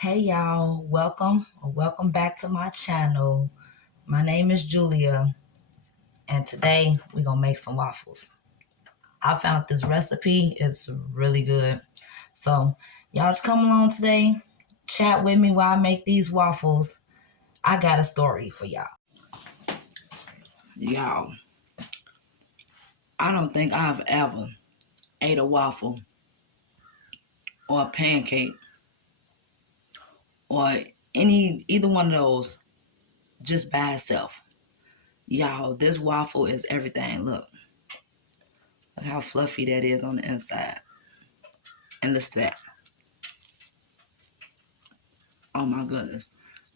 Hey y'all, welcome back to my channel. My name is Julia, and today we're gonna make some waffles. I found this recipe, it's really good. So y'all just come along today, chat with me while I make these waffles. I got a story for y'all. Y'all, I don't think I've ever ate a waffle or a pancake or either one of those just by itself. Y'all, this waffle is everything. Look how fluffy that is on the inside. And the stack. Oh my goodness.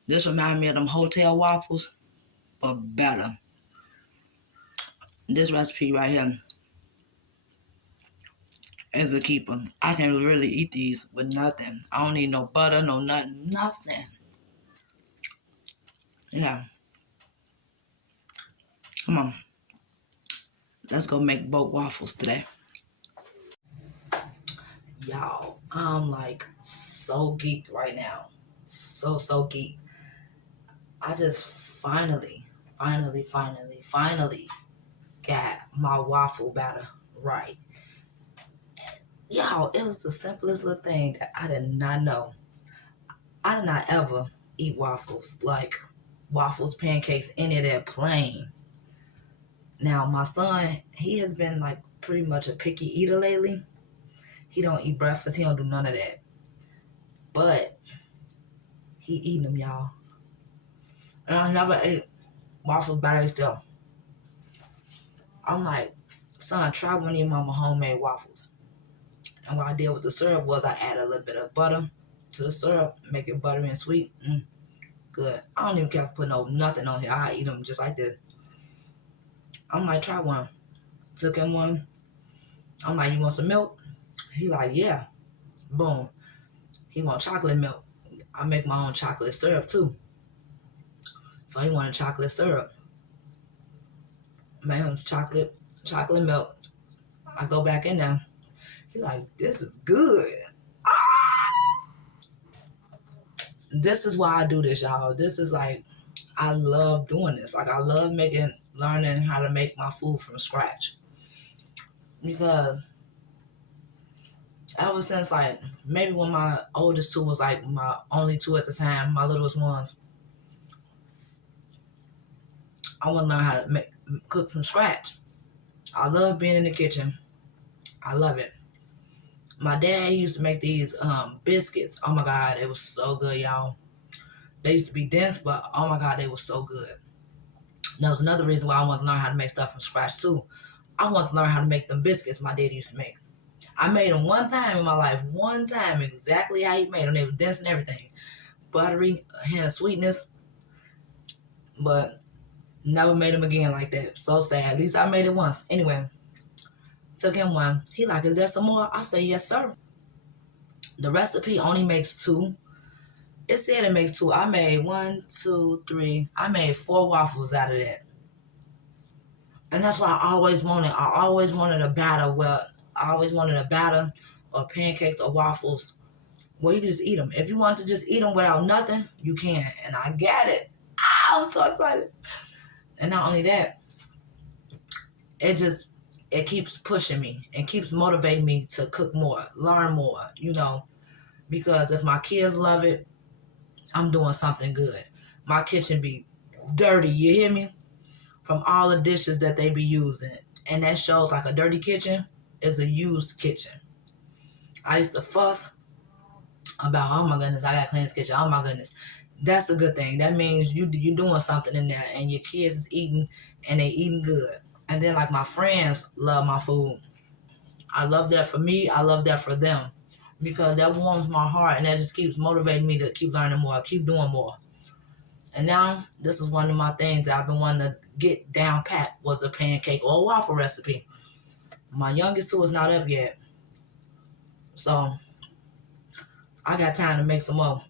This reminds me of them hotel waffles, but better. This recipe right here is a keeper. I can really eat these with nothing. I don't need no butter, no nothing. Yeah. Come on. Let's go make both waffles today. Y'all, I'm like so geeked right now. So geeked. I just finally got my waffle batter right. Y'all, it was the simplest little thing that I did not know. I did not ever eat waffles, like waffles, pancakes, any of that plain. Now, my son, he has been like pretty much a picky eater lately. He don't eat breakfast. He don't do none of that. But he eating them, y'all. And I never ate waffles by themselves. I'm like, son, try one of your mama homemade waffles. And what I did with the syrup was I added a little bit of butter to the syrup, make it buttery and sweet. Good. I don't even care to put nothing on here. I eat them just like this. I'm like, try one. Took him one. I'm like, you want some milk? He like, yeah. Boom. He want chocolate milk. I make my own chocolate syrup too. So he wanted chocolate syrup. Made him chocolate milk. I go back in there. He like, this is good. This is why I do this, y'all. This is like, I love doing this. Like, I love learning how to make my food from scratch. Because ever since, like, maybe when my oldest two was like my only two at the time, my littlest ones, I want to learn how to cook from scratch. I love being in the kitchen. I love it. My dad used to make these biscuits. Oh my God, they were so good, y'all. They used to be dense, but oh my God, they were so good. That was another reason why I wanted to learn how to make stuff from scratch too. I want to learn how to make them biscuits my dad used to make. I made them one time in my life. One time, exactly how he made them. They were dense and everything. Buttery, a hint of sweetness. But never made them again like that. So sad. At least I made it once. Anyway, took him one. He like, is there some more? I say, yes, sir. The recipe only makes two. It said it makes two. I made 1, 2, 3. I made 4 waffles out of that. And that's why I always wanted a batter. Well, I always wanted a batter or pancakes or waffles. Well, you can just eat them. If you want to just eat them without nothing, you can. And I got it. I was so excited. And not only that, it keeps pushing me and keeps motivating me to cook more, learn more, because if my kids love it, I'm doing something good. My kitchen be dirty, you hear me? From all the dishes that they be using. And that shows like a dirty kitchen is a used kitchen. I used to fuss about, oh my goodness, I gotta clean this kitchen. Oh my goodness. That's a good thing. That means you're doing something in there and your kids is eating and they eating good. And then like my friends love my food. I love that for me. I love that for them because that warms my heart and that just keeps motivating me to keep learning more, keep doing more. And now this is one of my things that I've been wanting to get down pat was a pancake or a waffle recipe. My youngest two is not up yet. So I got time to make some more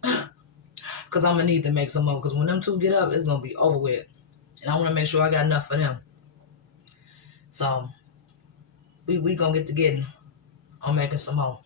because I'm going to need to make some more because when them two get up, it's going to be over with. And I want to make sure I got enough for them. So we going to get to getting on making some more.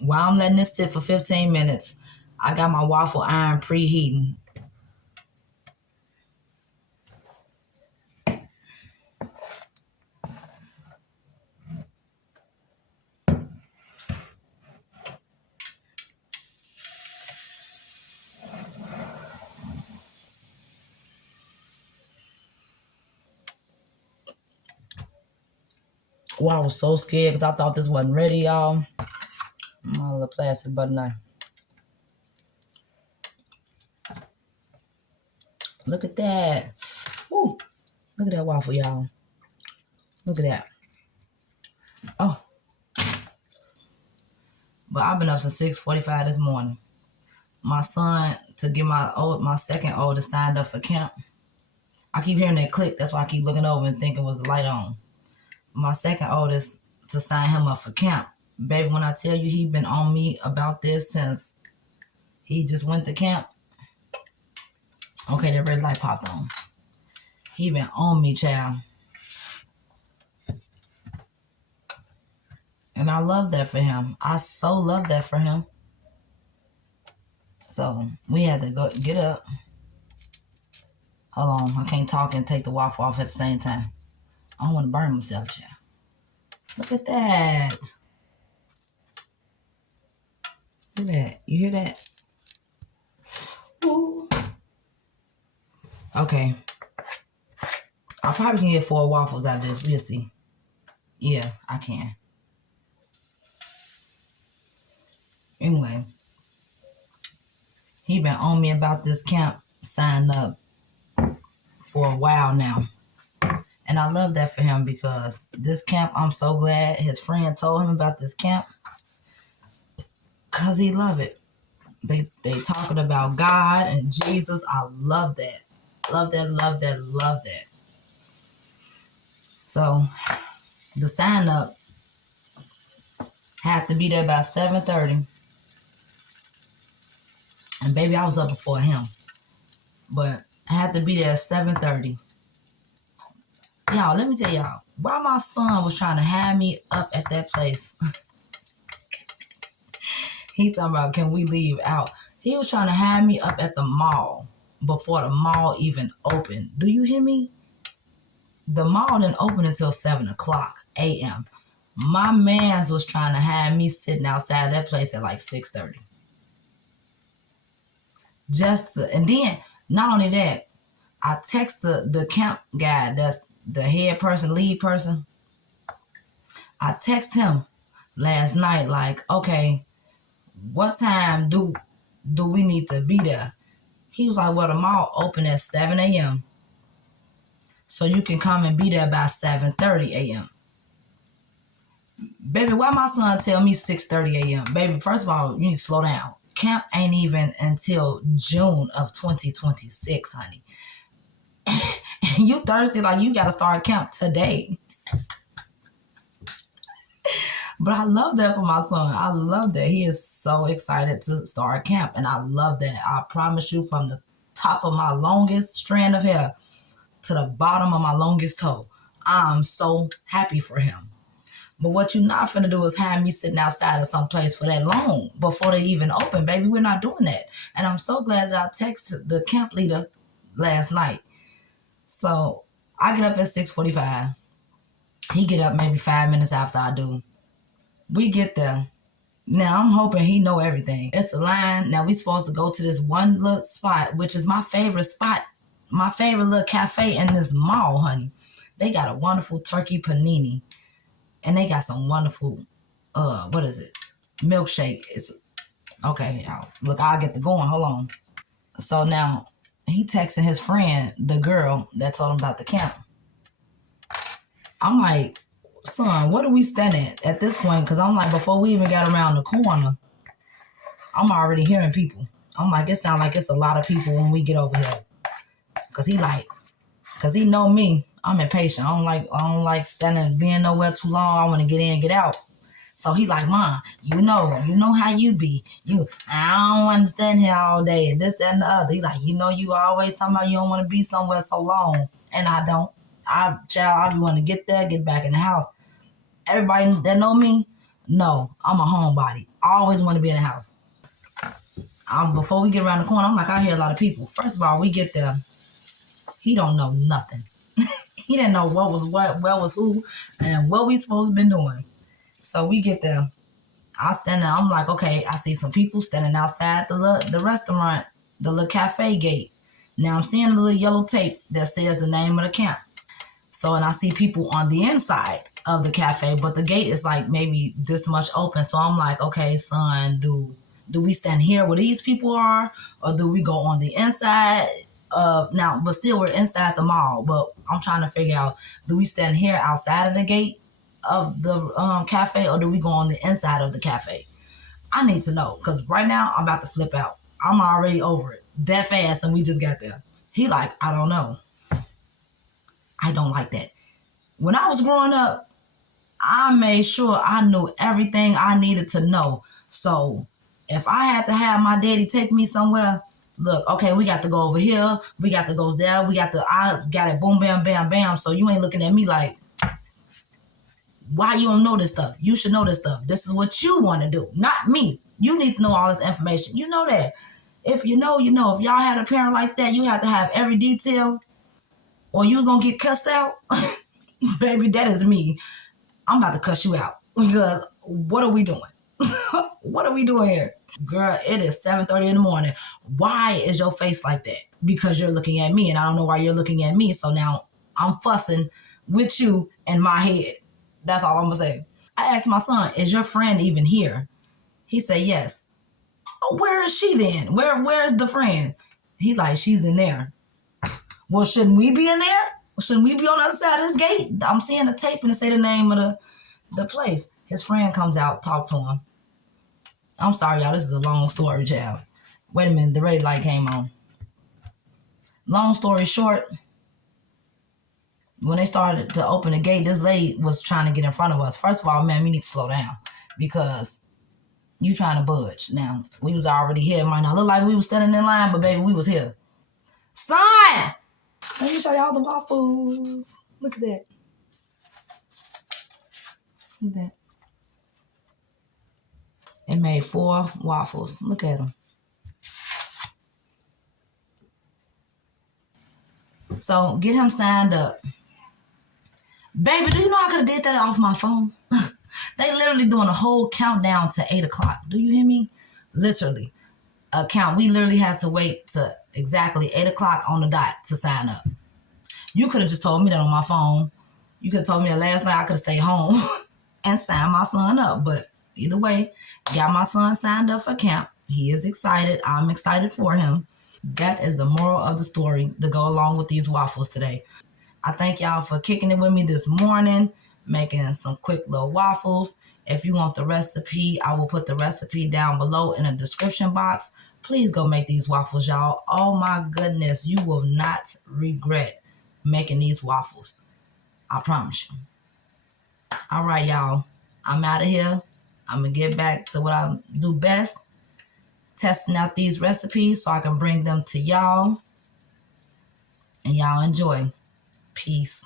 While I'm letting this sit for 15 minutes, I got my waffle iron preheating. Oh, I was so scared because I thought this wasn't ready, y'all. My little plastic butter knife. Look at that. Ooh, look at that waffle, y'all. Look at that. Oh. But I've been up since 6:45 this morning. My son, to get my second oldest, signed up for camp. I keep hearing that click. That's why I keep looking over and thinking, was the light on? My second oldest, to sign him up for camp. Baby, when I tell you he been on me about this since he just went to camp. Okay, that red light popped on. He been on me, child. And I love that for him. I so love that for him. So we had to go get up. Hold on, I can't talk and take the waffle off at the same time. I don't want to burn myself, child. Look at that. Look at that. You hear that? Ooh. Okay. I probably can get 4 waffles out of this. We'll see. Yeah, I can. Anyway. He been on me about this camp sign up for a while now. And I love that for him because this camp, I'm so glad his friend told him about this camp. Because he love it. They talking about God and Jesus. I love that. Love that, love that, love that. So, the sign up had to be there by 7:30. And baby, I was up before him. But I had to be there at 7:30. Y'all, let me tell y'all, while my son was trying to have me up at that place, he talking about, can we leave out? He was trying to have me up at the mall before the mall even opened. Do you hear me? The mall didn't open until 7 o'clock a.m. My mans was trying to have me sitting outside that place at like 6:30. And then, not only that, I text the camp guy that's the head person, lead person. I text him last night like, okay, what time do we need to be there? He was like, well, the mall open at 7 a.m. So you can come and be there by 7:30 a.m. Baby, why my son tell me 6:30 a.m.? Baby, first of all, you need to slow down. Camp ain't even until June of 2026, honey. You thirsty like you got to start camp today. But I love that for my son. I love that. He is so excited to start camp. And I love that. I promise you, from the top of my longest strand of hair to the bottom of my longest toe, I'm so happy for him. But what you're not finna do is have me sitting outside of some place for that long before they even open, baby. We're not doing that. And I'm so glad that I texted the camp leader last night. So I get up at 6:45. He get up maybe 5 minutes after I do. We get there. Now I'm hoping he know everything. It's a line. Now we supposed to go to this one little spot, which is my favorite spot, my favorite little cafe in this mall, honey. They got a wonderful turkey panini. And they got some wonderful, what is it? Milkshake. It's okay, y'all. Look, I'll get the going. Hold on. So now he texting his friend, the girl that told him about the camp. I'm like, son, what are we standing at this point? Because I'm like, before we even got around the corner, I'm already hearing people. I'm like, it sounds like it's a lot of people when we get over here. Because he know me. I'm impatient. I don't like standing, being nowhere too long. I want to get in, get out. So he like, Mom, you know how you be. I don't want to stand here all day and this, that, and the other. He like, you always talking about you don't want to be somewhere so long. And I don't. I be want to get there, get back in the house. Everybody that know me, no, I'm a homebody. I always want to be in the house. Before we get around the corner, I'm like, I hear a lot of people. First of all, we get there. He don't know nothing. He didn't know what was what, where was who, and what we supposed to been doing. So we get there. I stand there. I'm like, okay, I see some people standing outside the restaurant, the little cafe gate. Now I'm seeing a little yellow tape that says the name of the camp. So, and I see people on the inside of the cafe, but the gate is like maybe this much open. So I'm like, okay, son, do we stand here where these people are, or do we go on the inside? Now, but still we're inside the mall. But I'm trying to figure out, do we stand here outside of the gate of the cafe, or do we go on the inside of the cafe? I need to know, because right now I'm about to flip out. I'm already over it that fast, and we just got there. He like, I don't know. I don't like that. When I was growing up, I made sure I knew everything I needed to know. So if I had to have my daddy take me somewhere, look, okay, we got to go over here. We got to go there. I got it, boom, bam, bam, bam. So you ain't looking at me like, why you don't know this stuff? You should know this stuff. This is what you want to do, not me. You need to know all this information. You know that. If you know, you know. If y'all had a parent like that, you have to have every detail, or you was going to get cussed out. Baby, that is me. I'm about to cuss you out, because what are we doing? What are we doing here? Girl, it is 7:30 in the morning. Why is your face like that? Because you're looking at me, and I don't know why you're looking at me. So now I'm fussing with you in my head. That's all I'm going to say. I asked my son, is your friend even here? He said, yes. Oh, where is she then? Where's the friend? He like, she's in there. Well, shouldn't we be in there? Shouldn't we be on the other side of this gate? I'm seeing the tape and it say the name of the place. His friend comes out, talk to him. I'm sorry, y'all. This is a long story, child. Wait a minute. The red light came on. Long story short, when they started to open the gate, this lady was trying to get in front of us. First of all, man, we need to slow down, because you trying to budge. Now, we was already here. It might not look like we was standing in line, but baby, we was here. Son! Let me show y'all the waffles. Look at that. Look at that. It made 4 waffles. Look at them. So get him signed up. Baby, do you know I could have did that off my phone? They literally doing a whole countdown to 8 o'clock. Do you hear me? Literally. A count. We literally had to wait to exactly 8 o'clock on the dot to sign up. You could have just told me that on my phone. You could have told me that last night. I could have stayed home and signed my son up. But either way, got my son signed up for camp. He is excited. I'm excited for him. That is the moral of the story to go along with these waffles today. I thank y'all for kicking it with me this morning, making some quick little waffles. If you want the recipe, I will put the recipe down below in the description box. Please go make these waffles, y'all. Oh my goodness, you will not regret making these waffles. I promise you. All right, y'all. I'm out of here. I'm going to get back to what I do best, testing out these recipes so I can bring them to y'all. And y'all enjoy. Peace.